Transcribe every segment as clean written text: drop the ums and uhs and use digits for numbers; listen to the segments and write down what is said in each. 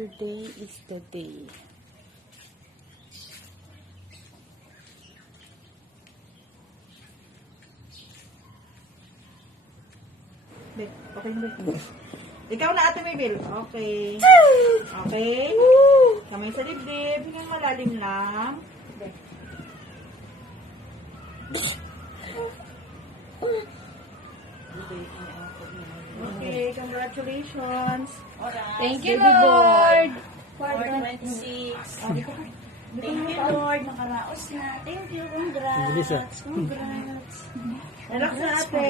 Today is the day. Okay na ba? Ikaw na, Ate Mabel. Okay. Okay. Kamay sa dibdib. Hingang malalim lang. Okay, congratulations. Thank you, Lord. 426. Thank you, Lord. Nakaraos na. Thank you. Congrats. Congrats. Relax na, Ate.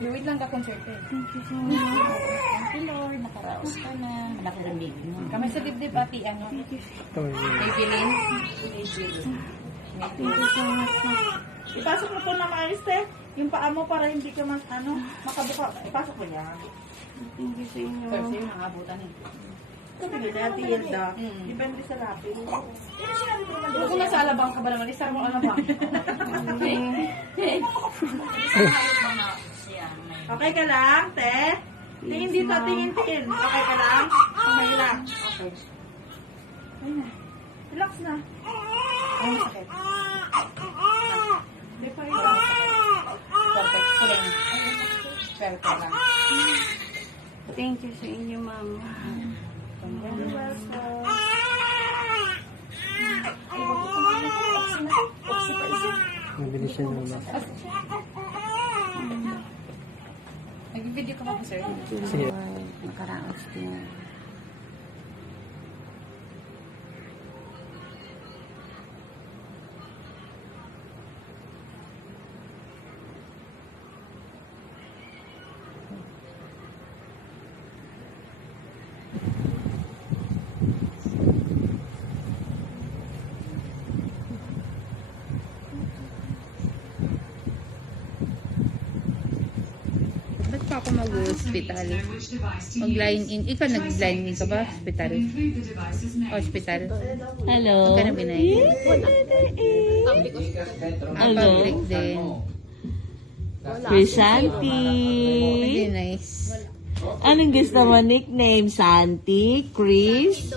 Wait lang ka concert eh. Thank you so much. Thank you, Lord. Nakaraos ka na. Malaki ng baby mo. Kamay sa dibdib, ati. Ano? Baby Lynn. Thank you so much. Ipasok mo po na maayos, te. Yung paa mo para hindi ka makabuka. Ipasok mo yan. Thank you sa inyo. Sir, sa'yo nangabutan eh. Sabi nila, Ate Hilda. Depende sa lapis. Kung nasa alabang ka ba naman, isar mo alabang. Okay ka lang, te? Tingin dito, tingin. Okay ka lang? Okay lang. Okay. Ay na. Relax na. Ay, sakit. Hindi pa rin. Perfect. Kuling. Perfect lang. Thank you sa inyo, Mama. You're welcome. Mabilis siya naman. Nag-video ka pa po, sir? Sige. Nakaraos ka na. Ba't pa ako mag-hospital? Mag-line in. Ikaw nag-line in ka ba? Hospital? Hospital? Hello. Huwag ka na binay. Public din. Crisanti. Hindi nice. Anong gusto mo nickname? Santi? Chris?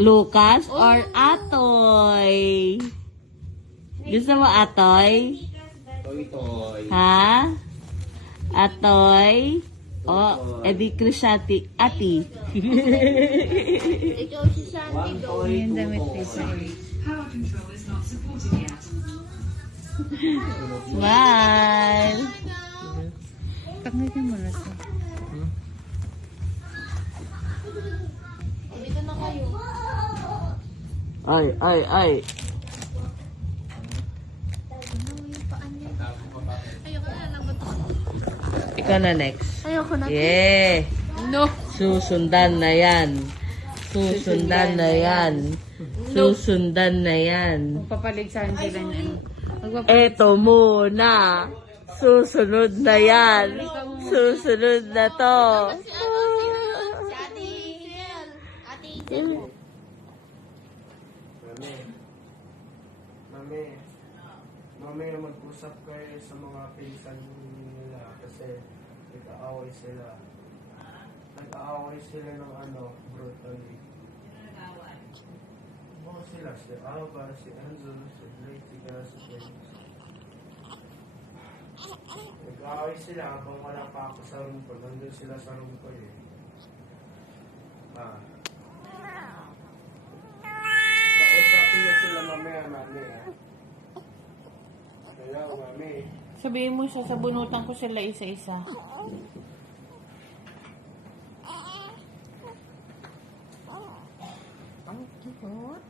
Lucas? Or Atoy? Gusto mo Atoy? Ha? Atoy? O, edi Crisanti. Ati. Yung damit dito. Smile. Tangitin mo na siya. Ay. Ikaw na next. Ayoko na. Yeah. No! Susundan na yan. Susundan na yan. Susundan na yan. Magpapaligsahan sila niya. Eto muna. Susunod na yan. Susunod na to. Mami, mag-usap kayo sa mga pinsan nila kasi nag-aaway sila. Nag-aaway sila ng brutally. Oo sila, si Alba, si Enzo, si Blake, si Gas, si James. Nag-aaway sila habang wala pa ako sa room ko. Nandun sila sa room ko eh. Pausapin mo sila mamaya, mami. Hello, mami. Sabihin mo siya, sabunutan ko sila isa-isa. Ang cute.